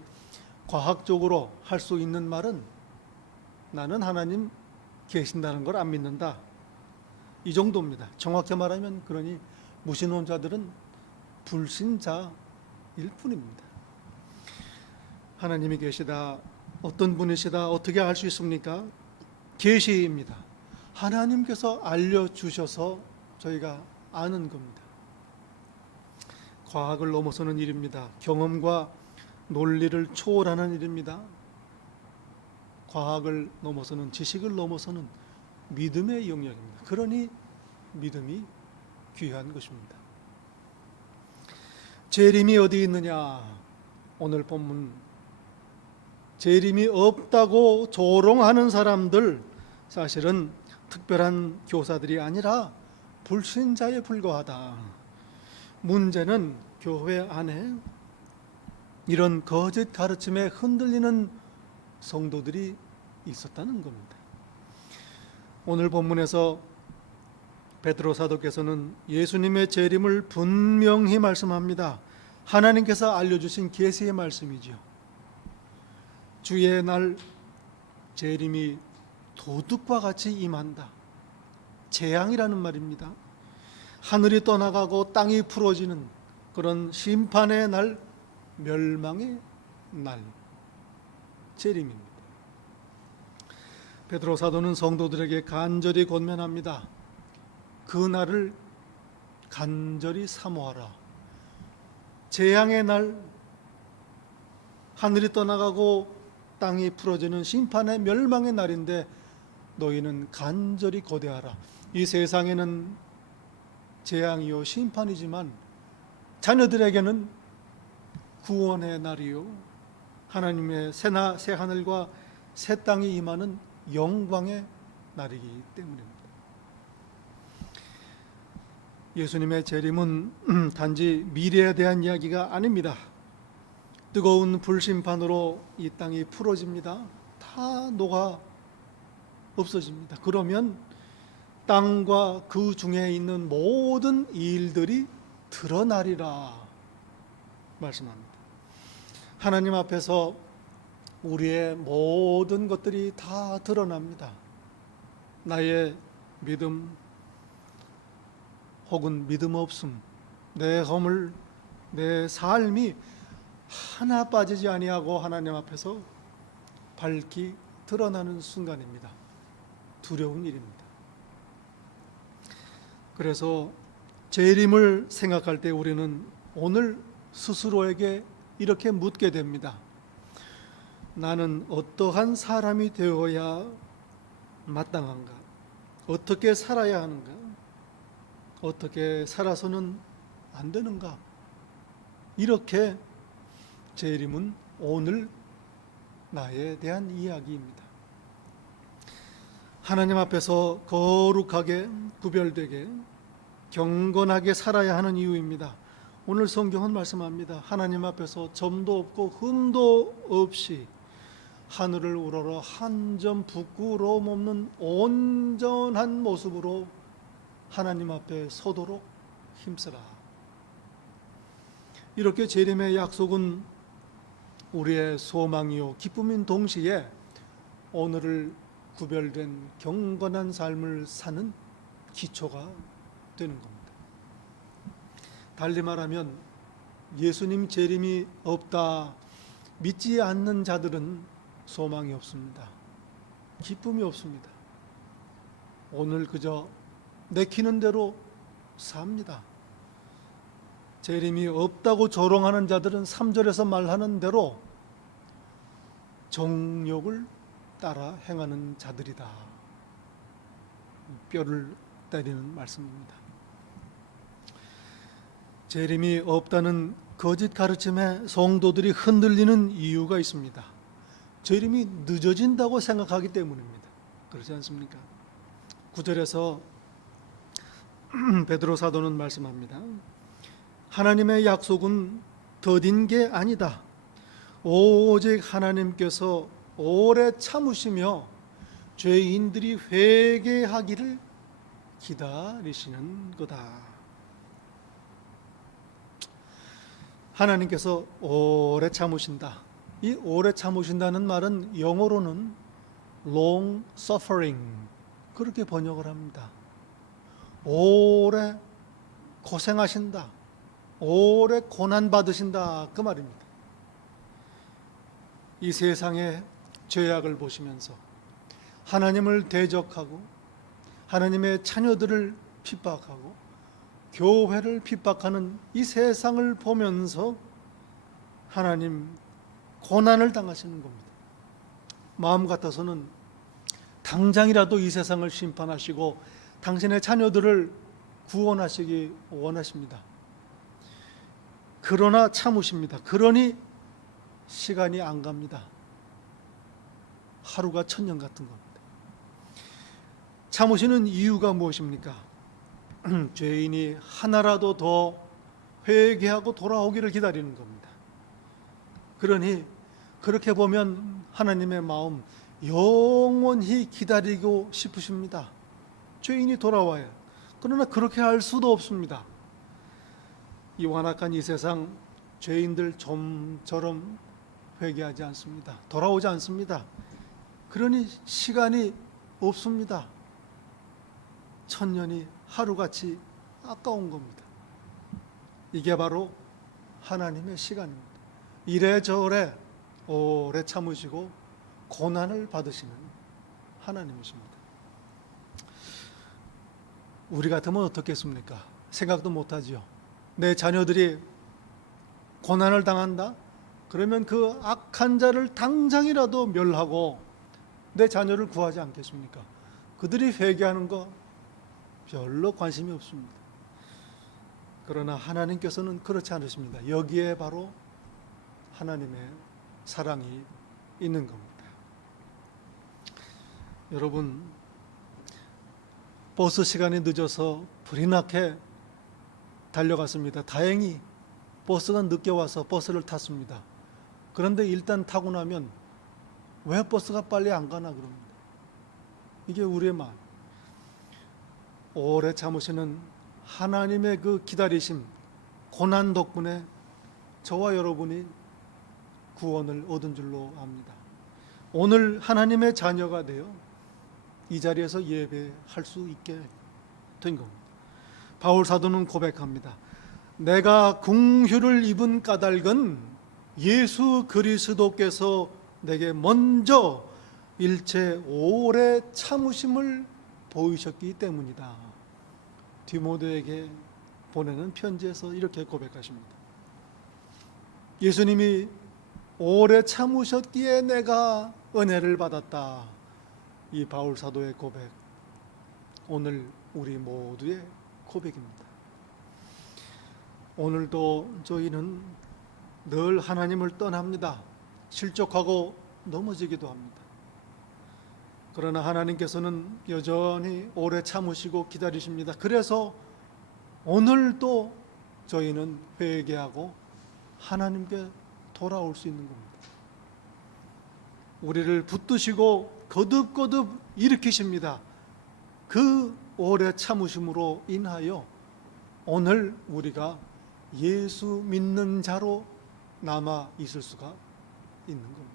과학적으로 할 수 있는 말은 나는 하나님 계신다는 걸 안 믿는다, 이 정도입니다. 정확히 말하면 그러니 무신론자들은 불신자일 뿐입니다. 하나님이 계시다, 어떤 분이시다 어떻게 알 수 있습니까? 계시입니다. 하나님께서 알려주셔서 저희가 아는 겁니다. 과학을 넘어서는 일입니다. 경험과 논리를 초월하는 일입니다. 과학을 넘어서는, 지식을 넘어서는 믿음의 영역입니다. 그러니 믿음이 귀한 것입니다. 재림이 어디 있느냐? 오늘 본문, 재림이 없다고 조롱하는 사람들, 사실은 특별한 교사들이 아니라 불신자에 불과하다. 문제는 교회 안에 이런 거짓 가르침에 흔들리는 성도들이 있었다는 겁니다. 오늘 본문에서 베드로 사도께서는 예수님의 재림을 분명히 말씀합니다. 하나님께서 알려주신 계시의 말씀이죠. 주의 날 재림이 도둑과 같이 임한다. 재앙이라는 말입니다. 하늘이 떠나가고 땅이 풀어지는 그런 심판의 날, 멸망의 날, 재림입니다. 베드로 사도는 성도들에게 간절히 권면합니다. 그 날을 간절히 사모하라. 재앙의 날, 하늘이 떠나가고 땅이 풀어지는 심판의 멸망의 날인데 너희는 간절히 고대하라. 이 세상에는 재앙이요 심판이지만 자녀들에게는 구원의 날이요 하나님의 새 하늘과 새 땅이 임하는 영광의 날이기 때문입니다. 예수님의 재림은 단지 미래에 대한 이야기가 아닙니다. 뜨거운 불심판으로 이 땅이 풀어집니다. 다 녹아 없어집니다. 그러면 땅과 그 중에 있는 모든 일들이 드러나리라 말씀합니다. 하나님 앞에서 우리의 모든 것들이 다 드러납니다. 나의 믿음 혹은 믿음 없음, 내 허물, 내 삶이 하나 빠지지 아니하고 하나님 앞에서 밝히 드러나는 순간입니다. 두려운 일입니다. 그래서 재림을 생각할 때 우리는 오늘 스스로에게 이렇게 묻게 됩니다. 나는 어떠한 사람이 되어야 마땅한가? 어떻게 살아야 하는가? 어떻게 살아서는 안 되는가? 이렇게 재림은 오늘 나에 대한 이야기입니다. 하나님 앞에서 거룩하게 구별되게 경건하게 살아야 하는 이유입니다. 오늘 성경은 말씀합니다. 하나님 앞에서 점도 없고 흠도 없이 하늘을 우러러 한 점 부끄러움 없는 온전한 모습으로 하나님 앞에 서도록 힘쓰라. 이렇게 재림의 약속은 우리의 소망이요 기쁨인 동시에 오늘을 구별된 경건한 삶을 사는 기초가 되는 겁니다. 달리 말하면 예수님 재림이 없다 믿지 않는 자들은 소망이 없습니다. 기쁨이 없습니다. 오늘 그저 내키는 대로 삽니다. 재림이 없다고 조롱하는 자들은 3절에서 말하는 대로 정욕을 따라 행하는 자들이다. 뼈를 때리는 말씀입니다. 재림이 없다는 거짓 가르침에 성도들이 흔들리는 이유가 있습니다. 재림이 늦어진다고 생각하기 때문입니다. 그렇지 않습니까? 9절에서 베드로 사도는 말씀합니다. 하나님의 약속은 더딘 게 아니다. 오직 하나님께서 오래 참으시며 죄인들이 회개하기를 기다리시는 거다. 하나님께서 오래 참으신다. 이 오래 참으신다는 말은 영어로는 long suffering 그렇게 번역을 합니다. 오래 고생하신다. 오래 고난 받으신다. 그 말입니다. 이 세상의 죄악을 보시면서 하나님을 대적하고 하나님의 자녀들을 핍박하고 교회를 핍박하는 이 세상을 보면서 하나님 고난을 당하시는 겁니다. 마음 같아서는 당장이라도 이 세상을 심판하시고 당신의 자녀들을 구원하시기 원하십니다. 그러나 참으십니다. 그러니 시간이 안 갑니다. 하루가 천년 같은 겁니다. 참으시는 이유가 무엇입니까? 죄인이 하나라도 더 회개하고 돌아오기를 기다리는 겁니다. 그러니 그렇게 보면 하나님의 마음 영원히 기다리고 싶으십니다. 죄인이 돌아와야. 그러나 그렇게 할 수도 없습니다. 이 완악한 이 세상 죄인들 좀처럼 회개하지 않습니다. 돌아오지 않습니다. 그러니 시간이 없습니다. 천년이 하루같이 아까운 겁니다. 이게 바로 하나님의 시간입니다. 이래저래 오래 참으시고 고난을 받으시는 하나님이십니다. 우리 같으면 어떻겠습니까? 생각도 못하지요. 내 자녀들이 고난을 당한다? 그러면 그 악한 자를 당장이라도 멸하고 내 자녀를 구하지 않겠습니까? 그들이 회개하는 거 별로 관심이 없습니다. 그러나 하나님께서는 그렇지 않으십니다. 여기에 바로 하나님의 사랑이 있는 겁니다. 여러분, 버스 시간이 늦어서 불이 나게 달려갔습니다. 다행히 버스가 늦게 와서 버스를 탔습니다. 그런데 일단 타고 나면 왜 버스가 빨리 안 가나 그럽니다. 이게 우리의 마음. 오래 참으시는 하나님의 그 기다리심, 고난 덕분에 저와 여러분이 구원을 얻은 줄로 압니다. 오늘 하나님의 자녀가 되어 이 자리에서 예배할 수 있게 된 겁니다. 바울 사도는 고백합니다. 내가 긍휼을 입은 까닭은 예수 그리스도께서 내게 먼저 일체 오래 참으심을 보이셨기 때문이다. 디모데에게 보내는 편지에서 이렇게 고백하십니다. 예수님이 오래 참으셨기에 내가 은혜를 받았다. 이 바울 사도의 고백, 오늘 우리 모두의 고백입니다. 오늘도 저희는 늘 하나님을 떠납니다. 실족하고 넘어지기도 합니다. 그러나 하나님께서는 여전히 오래 참으시고 기다리십니다. 그래서 오늘도 저희는 회개하고 하나님께 돌아올 수 있는 겁니다. 우리를 붙드시고 거듭거듭 일으키십니다. 그 오래 참으심으로 인하여 오늘 우리가 예수 믿는 자로 남아 있을 수가 있는 겁니다.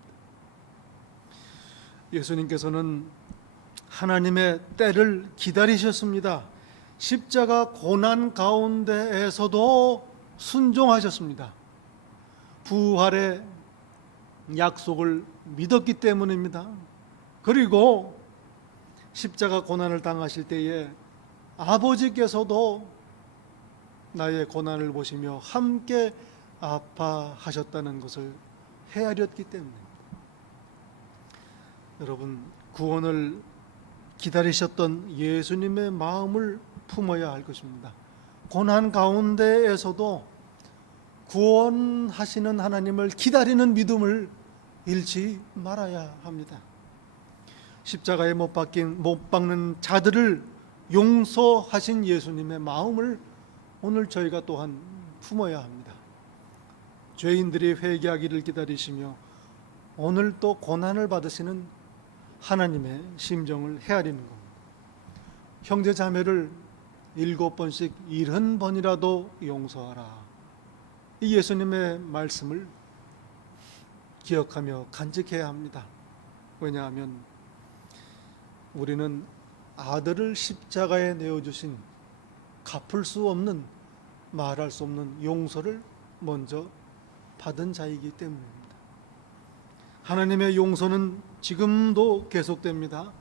예수님께서는 하나님의 때를 기다리셨습니다. 십자가 고난 가운데에서도 순종하셨습니다. 부활의 약속을 믿었기 때문입니다. 그리고 십자가 고난을 당하실 때에 아버지께서도 나의 고난을 보시며 함께 아파하셨다는 것을 헤아렸기 때문입니다. 여러분, 구원을 기다리셨던 예수님의 마음을 품어야 할 것입니다. 고난 가운데에서도 구원하시는 하나님을 기다리는 믿음을 잃지 말아야 합니다. 십자가에 못 박는 자들을 용서하신 예수님의 마음을 오늘 저희가 또한 품어야 합니다. 죄인들이 회개하기를 기다리시며 오늘 또 고난을 받으시는 하나님의 심정을 헤아리는 겁니다. 형제 자매를 7번씩 70번이라도 용서하라. 이 예수님의 말씀을 기억하며 간직해야 합니다. 왜냐하면 우리는 아들을 십자가에 내어주신 갚을 수 없는, 말할 수 없는 용서를 먼저 받은 자이기 때문입니다. 하나님의 용서는 지금도 계속됩니다.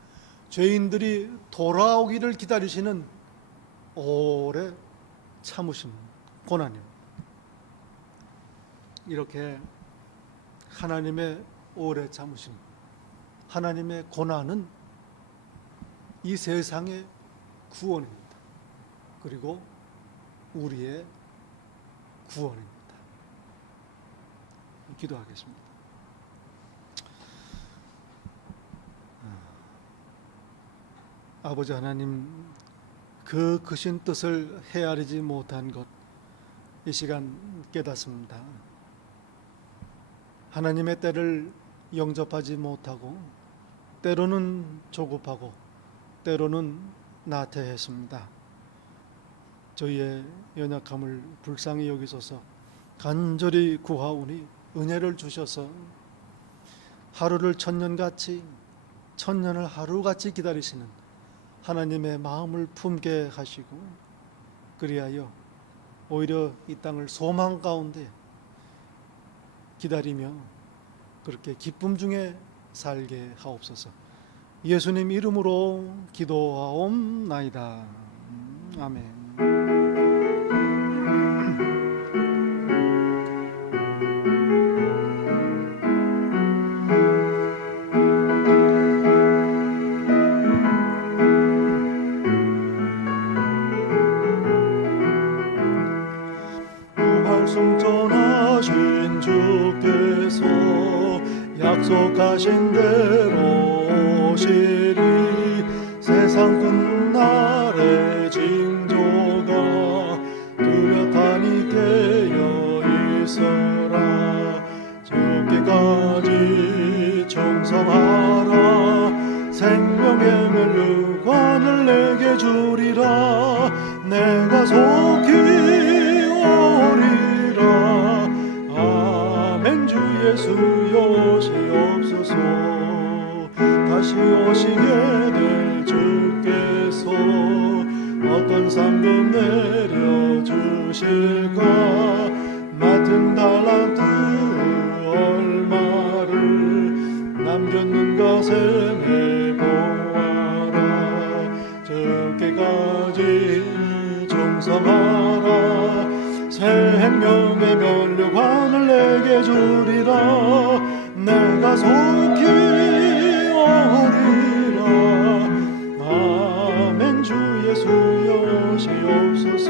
죄인들이 돌아오기를 기다리시는 오래 참으심, 고난입니다. 이렇게 하나님의 오래 참으심, 하나님의 고난은 이 세상의 구원입니다. 그리고 우리의 구원입니다. 기도하겠습니다. 아버지 하나님, 그 크신 뜻을 헤아리지 못한 것, 이 시간 깨닫습니다. 하나님의 때를 영접하지 못하고 때로는 조급하고 때로는 나태했습니다. 저희의 연약함을 불쌍히 여기소서. 간절히 구하오니 은혜를 주셔서 하루를 천년같이, 천년을 하루같이 기다리시는 하나님의 마음을 품게 하시고, 그리하여 오히려 이 땅을 소망 가운데 기다리며 그렇게 기쁨 중에 살게 하옵소서. 예수님 이름으로 기도하옵나이다. 아멘. 승천하신 주께서 약속하신 대로 오시리. 세상 끝날에 징조가 뚜렷하니 깨어 있어라. 주께까지 충성하라. 생명의 면류관을 내게 주리라. 내가 속히 아멘. 주 예수 오시옵소서. 다시 오시게 될 주께서 어떤 상급 내려주실까. 맡은 달란트 얼마를 남겼는가 생해보아라. 주께까지 충성하라. 생명의 면류관을 내게 주리라. 내가 속히 오리라. 아멘. 주 예수 오시옵소서.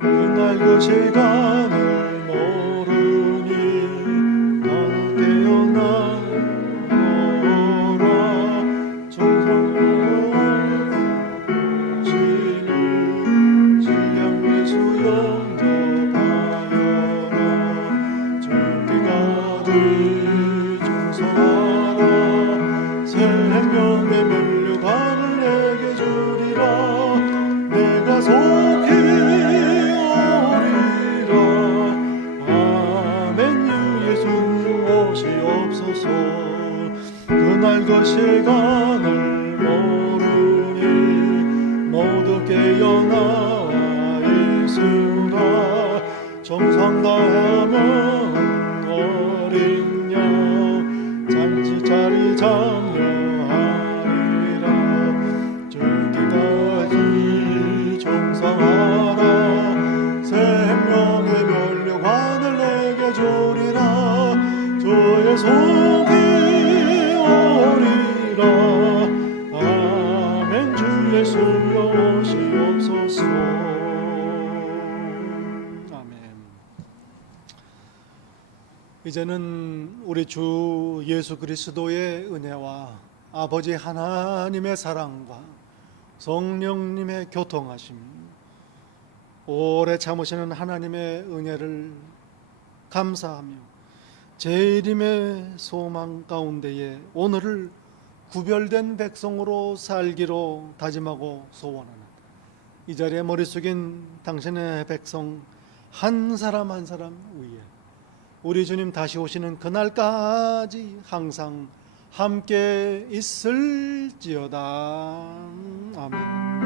그날 그 시간을 모르니 나는 깨어나 생명의 면류관을 내게 주리라. 내가 속히 오리라. 아멘. 주 예수 오시옵소서. 그날 그 시간을 모르니 모두 깨어나와 있으라. 정성 다하면 어린 양 속이 오리라. 아멘. 주 예수여 오시옵소서. 아멘. 이제는 우리 주 예수 그리스도의 은혜와 아버지 하나님의 사랑과 성령님의 교통하심, 오래 참으시는 하나님의 은혜를 감사하며 재림의 소망 가운데에 오늘을 구별된 백성으로 살기로 다짐하고 소원하는 이 자리에 머리 숙인 당신의 백성 한 사람 한 사람 위에 우리 주님 다시 오시는 그날까지 항상 함께 있을지어다. 아멘.